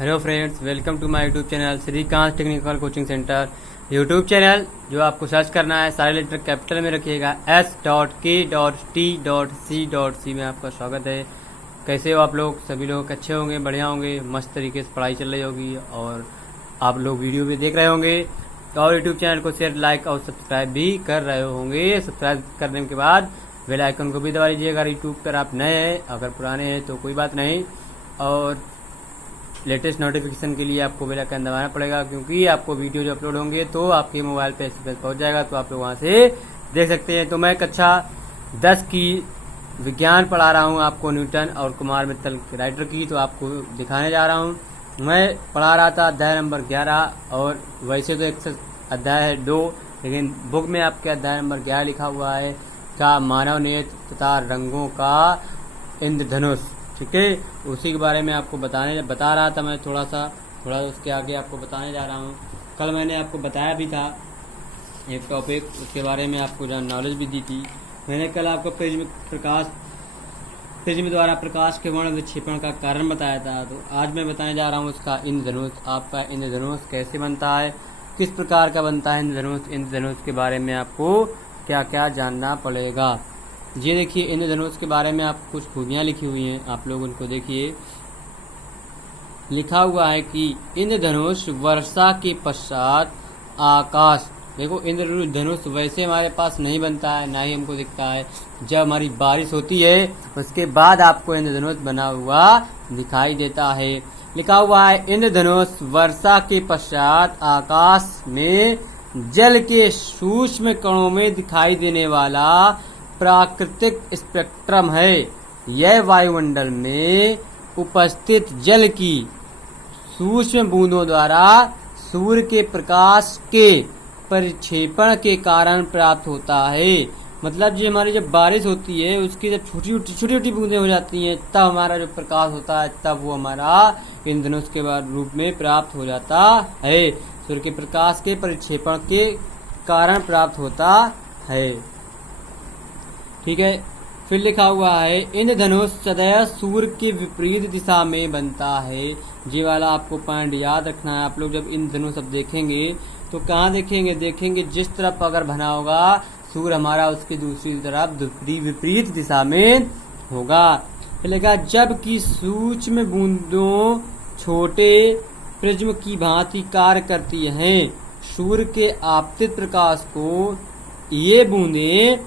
Hello friends, welcome to my YouTube channel Shrikant technical coaching centre YouTube channel. जो आपको search करना है सारे लेटर कैपिटल में रखिएगा S.K.T.C.C में आपका स्वागत है। कैसे हो आप लोग? सभी लोग अच्छे होंगे, बढ़िया होंगे, मस्त तरीके से पढ़ाई चल रही होगी और आप लोग वीडियो भी देख रहे होंगे और यूट्यूब चैनल को शेयर, लाइक और सब्सक्राइब भी कर रहे होंगे। सब्सक्राइब करने के बाद बेल आइकन को भी दबा लीजिए अगर यूट्यूब पर आप नए हैं। अगर पुराने हैं तो कोई बात नहीं, और लेटेस्ट नोटिफिकेशन के लिए आपको बेल आइकन दबाना पड़ेगा, क्योंकि आपको वीडियो जो अपलोड होंगे तो आपके मोबाइल पे SMS पहुंच जाएगा, तो आप लोग वहां से देख सकते हैं। तो मैं कक्षा 10 की विज्ञान पढ़ा रहा हूं आपको, न्यूटन और कुमार मित्तल के राइटर की, तो आपको दिखाने जा रहा हूं। मैं पढ़ा रहा था अध्याय नंबर 11, और वैसे तो एक अध्याय है 2, लेकिन बुक में आपके अध्याय नंबर 11 लिखा हुआ है का मानव नेत्र तथा रंगों का इंद्रधनुष। ठीक है, उसी के बारे में आपको बता रहा था मैं थोड़ा उसके आगे आपको बताने जा रहा हूँ। कल मैंने आपको बताया भी था एक टॉपिक, उसके बारे में आपको नॉलेज भी दी थी। मैंने कल आपको प्रिज्म द्वारा प्रकाश के वर्ण विक्षेपण का कारण बताया था, तो आज मैं बताने जा रहा हूँ उसका इंद्रधनुष। आपका इंद्रधनुष कैसे बनता है, किस प्रकार का बनता है इंद्रधनुष, इंद्रधनुष के बारे में आपको क्या क्या जानना पड़ेगा। ये देखिए, इंद्रधनुष के बारे में आप कुछ खूबियां लिखी हुई हैं, आप लोग उनको देखिए। लिखा हुआ है कि इंद्रधनुष वर्षा के पश्चात आकाश। देखो, इंद्रधनुष वैसे हमारे पास नहीं बनता है, ना ही हमको दिखता है। जब हमारी बारिश होती है उसके बाद आपको इंद्रधनुष बना हुआ दिखाई देता है। लिखा हुआ है इंद्रधनुष वर्षा के पश्चात आकाश में जल के सूक्ष्म कणों में दिखाई देने वाला प्राकृतिक स्पेक्ट्रम है। यह वायुमंडल में उपस्थित जल की सूक्ष्म बूंदों द्वारा सूर्य के प्रकाश के परिक्षेपण के कारण प्राप्त होता है। मतलब जी, हमारी जब बारिश होती है उसकी जब छोटी छोटी बूंदें हो जाती हैं, तब हमारा जो प्रकाश होता है तब वो हमारा इंद्रधनुष के रूप में प्राप्त हो जाता है। सूर्य के प्रकाश के परिक्षेपण के कारण प्राप्त होता है। ठीक है, फिर लिखा हुआ है इंद्रधनुष सदैव सूर्य के विपरीत दिशा में बनता है। ये वाला आपको पॉइंट याद रखना है। आप लोग जब इंद्रधनुष अब देखेंगे तो कहाँ देखेंगे जिस तरफ अगर बना होगा सूर्य हमारा, उसकी दूसरी तरफ विपरीत दिशा में होगा। फिर लिखा, जबकि सूक्ष्म बूंदों छोटे प्रिज्म की भांति कार्य करती हैं। सूर्य के आपतित प्रकाश को ये बूंदें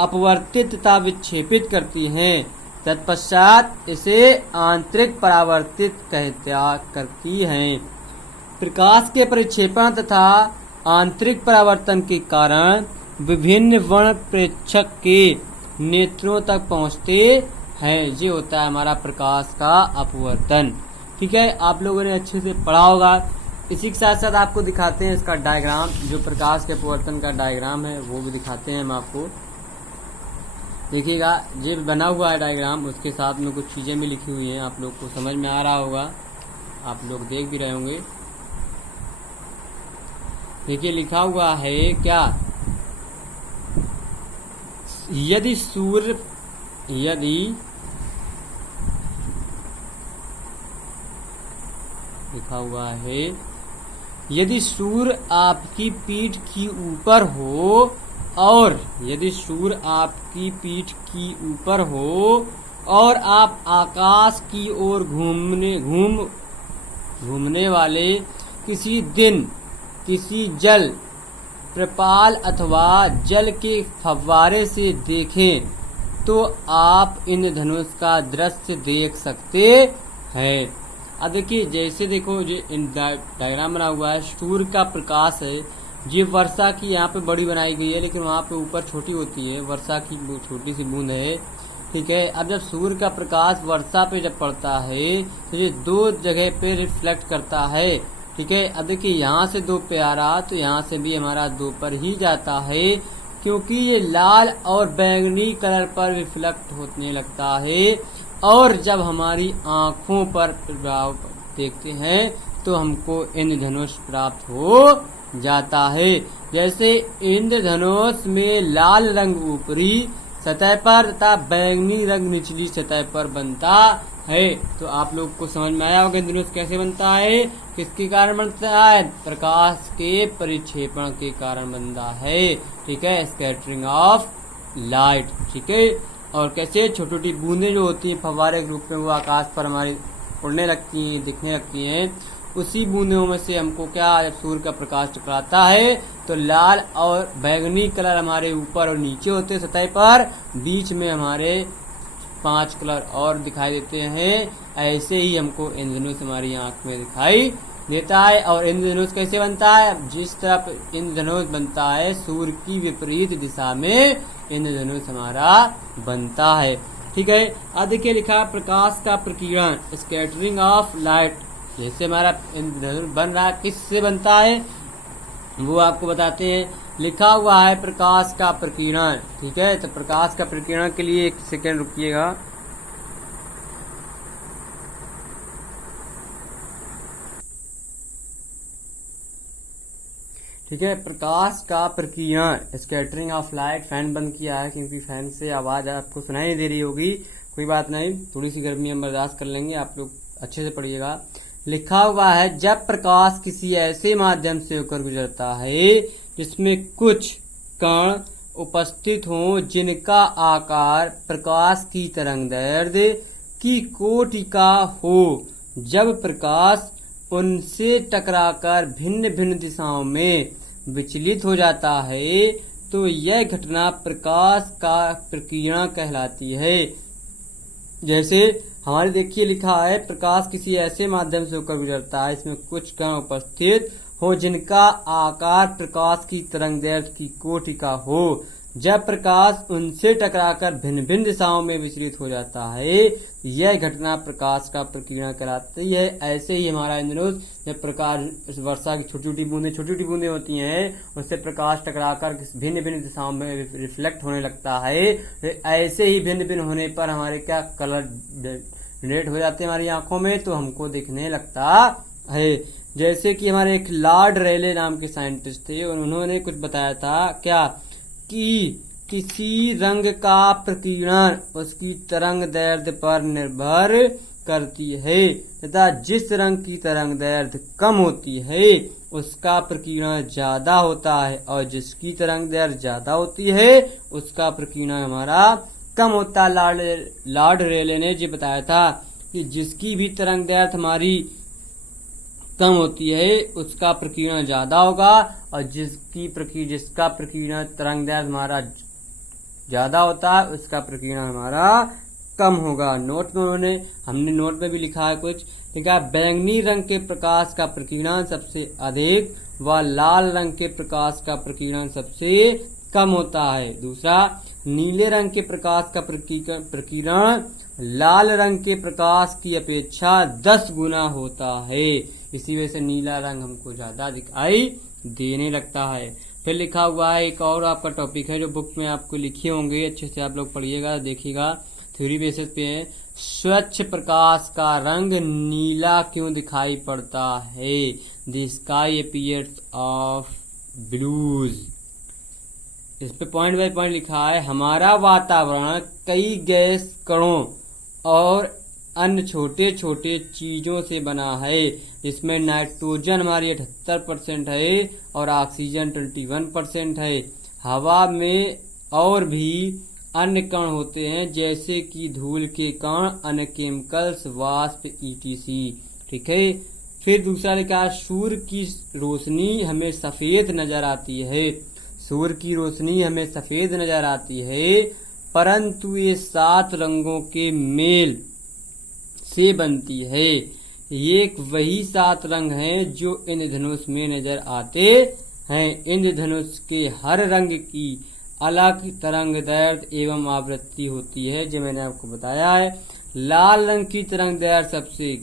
अपवर्तित तथा विक्षेपित करती हैं, तत्पश्चात इसे आंतरिक परावर्तित करती हैं। प्रकाश के परिक्षेपण तथा आंतरिक परावर्तन के कारण विभिन्न वर्ण प्रेक्षक के नेत्रों तक पहुंचते हैं। ये होता है हमारा प्रकाश का अपवर्तन। ठीक है, आप लोगों ने अच्छे से पढ़ा होगा। इसी के साथ साथ आपको दिखाते हैं इसका डायग्राम, जो प्रकाश के अपवर्तन का डायग्राम है वो भी दिखाते हैं हम आपको। देखिएगा, ये बना हुआ है डायग्राम, उसके साथ में कुछ चीजें भी लिखी हुई हैं, आप लोग को समझ में आ रहा होगा, आप लोग देख भी रहे होंगे। देखिए, लिखा हुआ है क्या, लिखा हुआ है यदि सूर्य आपकी पीठ की ऊपर हो, और यदि सूर्य आपकी पीठ की ऊपर हो और आप आकाश की ओर घूमने वाले किसी दिन किसी जल प्रपाल अथवा जल के फव्वारे से देखें, तो आप इंद्रधनुष का दृश्य देख सकते हैं। अब देखिए, जैसे देखो, ये डायग्राम बना हुआ है, सूर्य का प्रकाश है, ये वर्षा की यहाँ पे बड़ी बनाई गई है, लेकिन वहाँ पे ऊपर छोटी होती है, वर्षा की छोटी सी बूंद है। ठीक है, अब जब सूर्य का प्रकाश वर्षा पे जब पड़ता है तो ये दो जगह पे रिफ्लेक्ट करता है। ठीक है, अब देखिए, यहाँ से 2 पे आ रहा तो यहाँ से भी हमारा 2 पर ही जाता है, क्योंकि ये लाल और बैंगनी कलर पर रिफ्लेक्ट होने लगता है, और जब हमारी आंखों पर प्रभाव देखते हैं तो हमको इंद्रधनुष प्राप्त हो जाता है। जैसे इंद्रधनुष में लाल रंग ऊपरी सतह पर तथा बैंगनी रंग निचली सतह पर बनता है। तो आप लोग को समझ में आया होगा इंद्रधनुष कैसे बनता है, किसके कारण बनता है, प्रकाश के परिक्षेपण के कारण बनता है। ठीक है, स्कैटरिंग ऑफ लाइट। ठीक है, और कैसे छोटी छोटी बूंदें जो होती हैं फव्वारे के रूप में वो आकाश पर हमारी उड़ने लगती हैं, दिखने लगती हैं। उसी बूंदों में से हमको क्या, जब सूर्य का प्रकाश टकराता है तो लाल और बैगनी कलर हमारे ऊपर और नीचे होते हैं सतह पर, बीच में हमारे 5 कलर और दिखाई देते हैं। ऐसे ही हमको इंद्रधनुष हमारी आंख में दिखाई देता है। और इंद्रधनुष कैसे बनता है, जिस तरफ इंद्रधनुष बनता है सूर्य की विपरीत दिशा में इंद्रधनुष हमारा बनता है। ठीक है, अब देखिए लिखा प्रकाश का प्रकीर्णन, स्कैटरिंग ऑफ लाइट। जैसे हमारा इंद्रधनुष बन रहा है, किससे बनता है वो आपको बताते हैं। लिखा हुआ है प्रकाश का प्रकीर्णन। ठीक है, तो प्रकाश का प्रकीर्णन के लिए एक सेकेंड रुकिएगा। ठीक है, प्रकाश का प्रकीर्णन, स्कैटरिंग ऑफ लाइट। फैन बंद किया है क्योंकि फैन से आवाज आपको सुनाई नहीं दे रही होगी, कोई बात नहीं, थोड़ी सी गर्मी हम बर्दाश्त कर लेंगे, आप लोग अच्छे से पढ़िएगा। लिखा हुआ है जब प्रकाश किसी ऐसे माध्यम से होकर गुजरता है जिसमें कुछ कण उपस्थित हों जिनका आकार प्रकाश की तरंगदैर्ध्य की कोटि का हो, जब प्रकाश उनसे टकराकर भिन्न भिन्न दिशाओं में विचलित हो जाता है तो यह घटना प्रकाश का प्रकीर्णन कहलाती है। जैसे हमारे देखिए लिखा है प्रकाश किसी ऐसे माध्यम से होकर गुजरता है इसमें कुछ कण उपस्थित हो जिनका आकार प्रकाश की तरंगदैर्ध्य की कोटि का हो, जब प्रकाश उनसे टकराकर भिन्न भिन्न दिशाओं में विचलित हो जाता है यह घटना प्रकाश का प्रकीर्णन कहलाती है। ऐसे ही हमारा इंद्रधनुष, जब प्रकाश वर्षा की छोटी छोटी बूंदें होती हैं उससे प्रकाश टकराकर भिन्न भिन्न दिशाओं में रिफ्लेक्ट होने लगता है। ऐसे ही भिन्न भिन्न होने पर हमारे क्या कलर जनरेट हो जाते हैं हमारी आंखों में, तो हमको दिखने लगता है। जैसे कि हमारे एक लॉर्ड रेले नाम के साइंटिस्ट थे, उन्होंने कुछ बताया था क्या कि किसी रंग का प्रकीर्णन उसकी तरंगदैर्ध्य पर निर्भर करती है तथा जिस रंग की तरंगदैर्ध्य कम होती है उसका प्रकीर्णन ज्यादा होता है और जिसकी तरंगदैर्ध्य ज्यादा होती है उसका प्रकीर्णन हमारा कम होता है। लॉर्ड रेले ने जी बताया था कि जिसकी भी तरंगदैर्ध्य हमारी कम होती है उसका प्रकीर्णन ज्यादा होगा और जिसका प्रकीर्णन तरंगदैर्ध्य हमारा ज्यादा होता है उसका प्रकीर्णन हमारा कम होगा। नोट में हमने नोट में भी लिखा है कुछ, लिखा है बैंगनी रंग के प्रकाश का प्रकीर्णन सबसे अधिक व लाल रंग के प्रकाश का प्रकीर्णन सबसे कम होता है। दूसरा, नीले रंग के प्रकाश का प्रकीर्णन लाल रंग के प्रकाश की अपेक्षा 10 गुना होता है, इसी वजह से नीला रंग हमको ज्यादा दिखाई देने लगता है। फिर लिखा हुआ है एक और आपका टॉपिक है जो बुक में आपको लिखे होंगे, अच्छे से आप लोग पढ़िएगा देखिएगा, थ्योरी बेसिस पे है। स्वच्छ प्रकाश का रंग नीला क्यों दिखाई पड़ता है, the sky appears of blues. इस पे पॉइंट बाय पॉइंट लिखा है हमारा वातावरण कई गैस कणों और अन्य छोटे छोटे चीजों से बना है, इसमें नाइट्रोजन हमारी 78% है और ऑक्सीजन 21% है। हवा में और भी अन्य कण होते हैं जैसे कि धूल के कण, अन्य केमिकल्स, वाष्प ETC। ठीक है, फिर दूसरा लिखा सूर्य की रोशनी हमें सफेद नजर आती है, सूर्य की रोशनी हमें सफेद नजर आती है परंतु ये 7 रंगों के मेल से बनती है। ये वही 7 रंग हैं जो इंद्रधनुष में नजर आते हैं। इंद्रधनुष के हर रंग की अलग तरंगदैर्ध्य एवं आवृत्ति होती है, जो मैंने आपको बताया है। लाल रंग की तरंगदैर्ध्य सबसे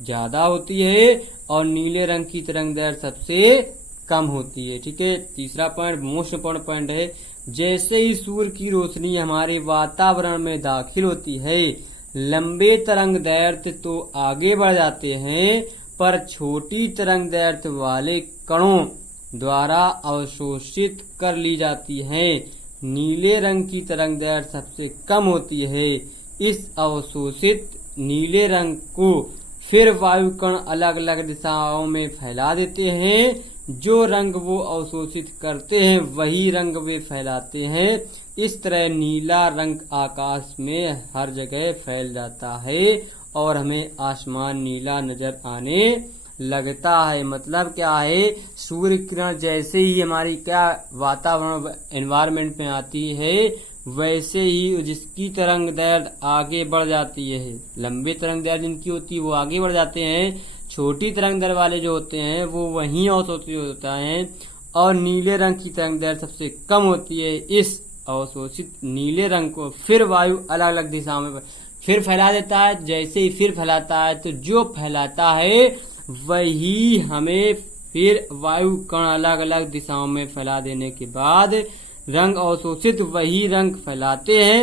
ज्यादा होती है और नीले रंग की तरंगदैर्ध्य सबसे कम होती है। ठीक है, तीसरा पॉइंट मोस्ट इम्पोर्टेंट पॉइंट है, जैसे ही सूर्य की रोशनी हमारे वातावरण में दाखिल होती है लंबे तरंगदैर्ध्य तो आगे बढ़ जाते हैं पर छोटी तरंगदैर्ध्य वाले कणों द्वारा अवशोषित कर ली जाती हैं। नीले रंग की तरंगदैर्ध्य सबसे कम होती है, इस अवशोषित नीले रंग को फिर वायु कण अलग अलग दिशाओं में फैला देते हैं। जो रंग वो अवशोषित करते हैं वही रंग वे फैलाते हैं। इस तरह नीला रंग आकाश में हर जगह फैल जाता है और हमें आसमान नीला नजर आने लगता है। मतलब क्या है, सूर्य किरण जैसे ही हमारी क्या वातावरण एनवायरमेंट में आती है वैसे ही जिसकी तरंग दैर्घ्य आगे बढ़ जाती है। लंबे तरंग दैर्घ्य जिनकी होती है वो आगे बढ़ जाते हैं, छोटी तरंग दैर्घ्य वाले जो होते हैं वो वहीं अवशोषित होता है और नीले रंग की तरंग दैर्घ्य सबसे कम होती है। इस अवशोषित नीले रंग को फिर वायु अलग अलग दिशाओं में फिर फैला देता है। जैसे ही फिर फैलाता है तो जो फैलाता है वही हमें फिर वायु कण अलग अलग दिशाओं में फैला देने के बाद रंग अवशोषित वही रंग फैलाते हैं।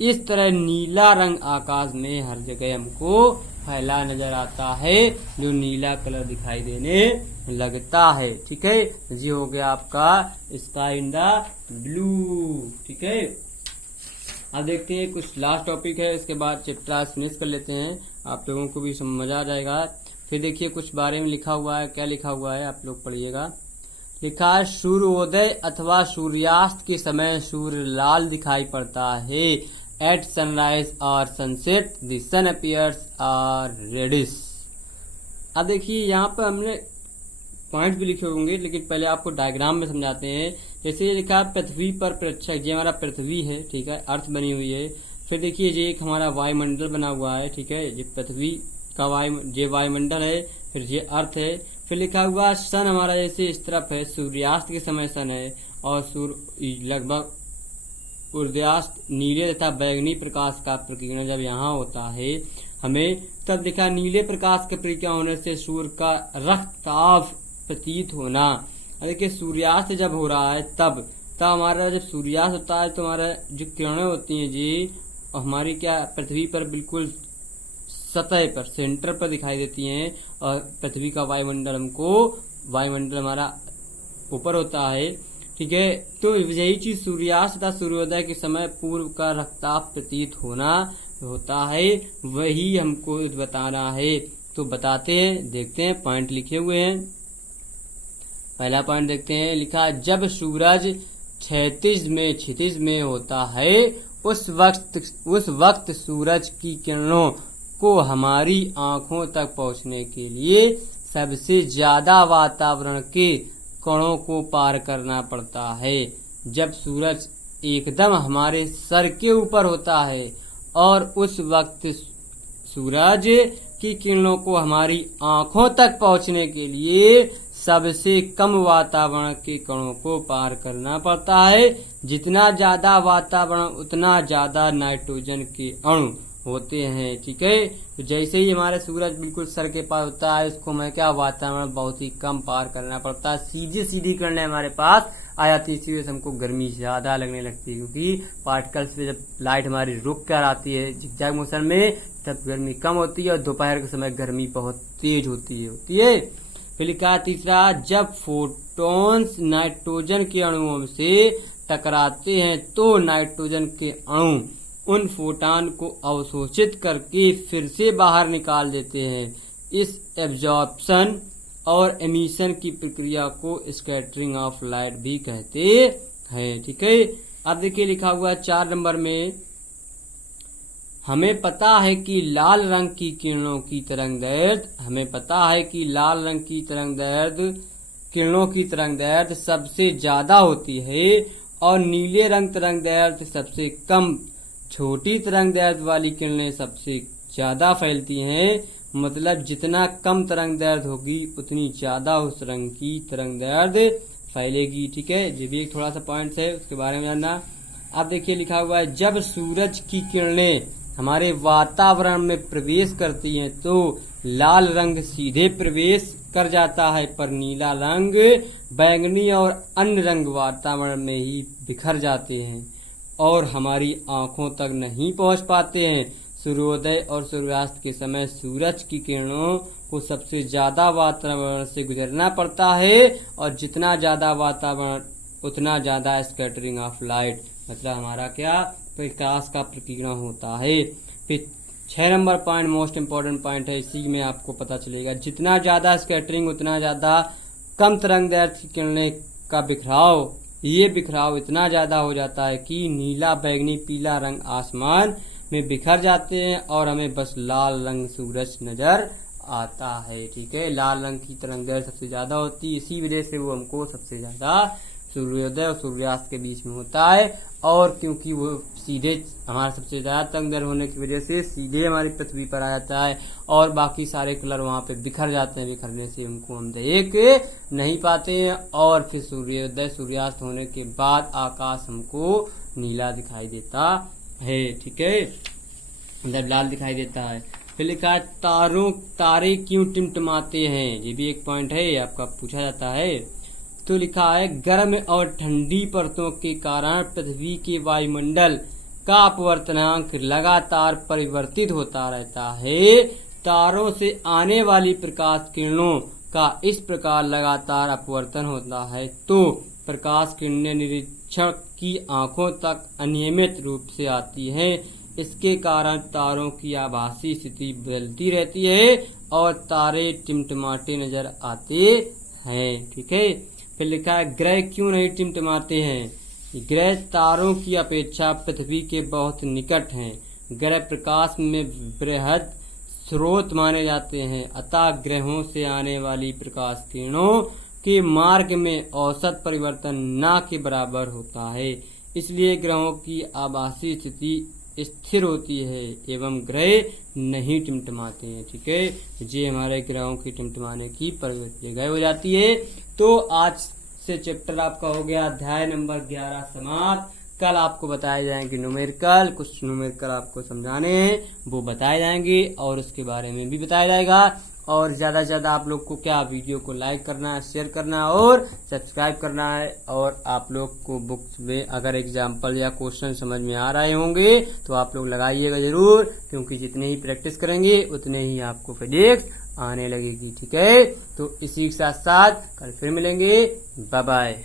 इस तरह नीला रंग आकाश में हर जगह हमको फैला नजर आता है, जो नीला कलर दिखाई देने लगता है। ठीक है, ये हो गया आपका स्काई इन द ब्लू। ठीक है, अब देखते हैं कुछ लास्ट टॉपिक है, इसके बाद चैप्टर फिनिश कर लेते हैं, आप लोगों को भी समझ आ जाएगा। फिर देखिए कुछ बारे में लिखा हुआ है, क्या लिखा हुआ है आप लोग पढ़िएगा। लिखा है सूर्योदय अथवा सूर्यास्त के समय सूर्य लाल दिखाई पड़ता है। एट सनराइज और sunset the sun appears are reddish. अब देखिए यहाँ पर हमने पॉइंट भी लिखे होंगे, लेकिन पहले आपको डायग्राम में समझाते हैं। जैसे ये लिखा है पृथ्वी पर प्रक्षेप, ये हमारा पृथ्वी है, ठीक है, अर्थ बनी हुई है। फिर देखिए ये एक हमारा वायुमंडल बना हुआ है, ठीक है, ये पृथ्वी का वायुमंडल है, फिर ये अर्थ है। फिर लिखा हुआ सन हमारा जैसे इस तरफ है, सूर्यास्त के समय सन है और सूर्य लगभग उदयास्त नीले तथा बैगनी प्रकाश का प्रकीर्णन जब यहाँ होता है हमें, तब दिखा नीले प्रकाश के प्रकीर्णन होने से सूर्य का रक्तताप प्रतीत होना। देखिए सूर्यास्त जब हो रहा है तब हमारा जब सूर्यास्त होता है तो हमारा जो किरणें होती हैं जी हमारी क्या पृथ्वी पर बिल्कुल सतह पर सेंटर पर दिखाई देती हैं और पृथ्वी का वायुमंडल हमारा ऊपर होता है। ठीक है, तो यही चीज सूर्यास्त तथा सूर्योदय के समय पूर्व का रक्तताप प्रतीत होना होता है, वही हमको बताना है। तो बताते हैं, देखते हैं, पॉइंट लिखे हुए हैं। पहला पॉइंट देखते हैं, लिखा जब सूरज क्षितिज में होता है उस वक्त सूरज की किरणों को हमारी आंखों तक पहुंचने के लिए सबसे ज्यादा वातावरण के कणों को पार करना पड़ता है। जब सूरज एकदम हमारे सर के ऊपर होता है और उस वक्त सूरज की किरणों को हमारी आंखों तक पहुंचने के लिए सबसे कम वातावरण के कणों को पार करना पड़ता है। जितना ज्यादा वातावरण उतना ज्यादा नाइट्रोजन के अणु होते हैं। ठीक है, तो जैसे ही हमारे सूरज बिल्कुल सर के पास होता है इसको हमें क्या वातावरण बहुत ही कम पार करना पड़ता है। सीधी किरणें हमारे पास आ जाती है, इसी वजह से हमको गर्मी ज्यादा लगने लगती है, क्योंकि पार्टिकल्स पे जब लाइट हमारी रुक कर आती है जिगजैग मोशन में तब गर्मी कम होती है और दोपहर के समय गर्मी बहुत तेज होती है। फिर लिखा तीसरा, जब फोटॉन्स नाइट्रोजन के अणुओं से टकराते हैं तो नाइट्रोजन के अणु उन फोटॉन को अवशोषित करके फिर से बाहर निकाल देते हैं। इस एब्जॉर्प्शन और एमिशन की प्रक्रिया को स्कैटरिंग ऑफ लाइट भी कहते हैं। ठीक है, अब देखिए लिखा हुआ 4 नंबर में, हमें पता है कि लाल रंग की किरणों की तरंग दैर्घ्य सबसे ज्यादा होती है और नीले रंग तरंग दैर्घ्य सबसे कम। छोटी तरंग दैर्घ्य वाली किरणें सबसे ज्यादा फैलती हैं, मतलब जितना कम तरंग दैर्घ्य होगी उतनी ज्यादा उस रंग की तरंग दैर्घ्य फैलेगी। ठीक है, ये भी एक थोड़ा सा पॉइंट है, उसके बारे में जानना। अब देखिए लिखा हुआ है, जब सूरज की किरणें हमारे वातावरण में प्रवेश करती हैं तो लाल रंग सीधे प्रवेश कर जाता है, पर नीला रंग, बैंगनी और अन्य रंग वातावरण में ही बिखर जाते हैं और हमारी आंखों तक नहीं पहुंच पाते हैं। सूर्योदय और सूर्यास्त के समय सूरज की किरणों को सबसे ज्यादा वातावरण से गुजरना पड़ता है और जितना ज्यादा वातावरण उतना ज्यादा स्कैटरिंग ऑफ लाइट, मतलब हमारा क्या प्रकाश का प्रकीर्णन होता है। फिर 6 number point most important point है, इसी में आपको पता चलेगा जितना ज्यादा स्कैटरिंग उतना ज्यादा कम तरंगदैर्ध्य की किरणें का बिखराव, ये बिखराव इतना ज्यादा हो जाता है कि नीला, बैगनी, पीला रंग आसमान में बिखर जाते हैं और हमें बस लाल रंग सूरज नजर आता है। ठीक है, लाल रंग की तरंगदैर्ध्य सबसे ज्यादा होती है, इसी वजह से वो हमको सबसे ज्यादा सूर्योदय और सूर्यास्त के बीच में होता है। और क्योंकि वो सीधे हमारा सबसे ज्यादा तरंगदैर्ध्य होने की वजह से सीधे हमारी पृथ्वी पर आ जाता है और बाकी सारे कलर वहां पे बिखर जाते हैं, बिखरने से उनको हम देख नहीं पाते हैं और फिर सूर्योदय सूर्यास्त होने के बाद आकाश हमको नीला दिखाई देता है। ठीक है, मतलब लाल दिखाई देता है। फिर लिखा है तारे क्यों टिमटिमाते हैं, ये भी एक पॉइंट है, आपका पूछा जाता है। तो लिखा है गर्म और ठंडी परतों के कारण पृथ्वी के वायुमंडल का अपवर्तनांक लगातार परिवर्तित होता रहता है। तारों से आने वाली प्रकाश किरणों का इस प्रकार लगातार अपवर्तन होता है तो प्रकाश किरणें निरीक्षक की आंखों तक अनियमित रूप से आती हैं। इसके कारण तारों की आभासी स्थिति बदलती रहती है और तारे टिमटिमाते नजर आते हैं। ठीक है, फिर लिखा है ग्रह क्यों नहीं टिमटिमाते हैं। ग्रह तारों की अपेक्षा पृथ्वी के बहुत निकट हैं। ग्रह प्रकाश में बृहद स्रोत माने जाते हैं, अतः ग्रहों से आने वाली प्रकाश किरणों के मार्ग में औसत परिवर्तन न के बराबर होता है। इसलिए ग्रहों की आभासी स्थिति स्थिर होती है एवं ग्रह नहीं टिमटिमाते हैं। ठीक है, ये हमारे ग्रहों की टिमटिमाने की प्रवृत्ति गायब हो जाती है। तो आज से चैप्टर आपका हो गया अध्याय नंबर 11 समाप्त। कल आपको बताए जाएंगे न्यूमेरिकल, कुछ न्यूमेरिकल आपको समझाने हैं वो बताए जाएंगे और उसके बारे में भी बताया जाएगा। और ज्यादा से ज्यादा आप लोग को क्या वीडियो को लाइक करना है, शेयर करना है और सब्सक्राइब करना है। और आप लोग को बुक्स में अगर एग्जाम्पल या क्वेश्चन समझ में आ रहे होंगे तो आप लोग लगाइएगा जरूर, क्योंकि जितने ही प्रैक्टिस करेंगे उतने ही आपको फिजिक्स आने लगेगी। ठीक है, तो इसी के साथ साथ कल फिर मिलेंगे। Bye bye.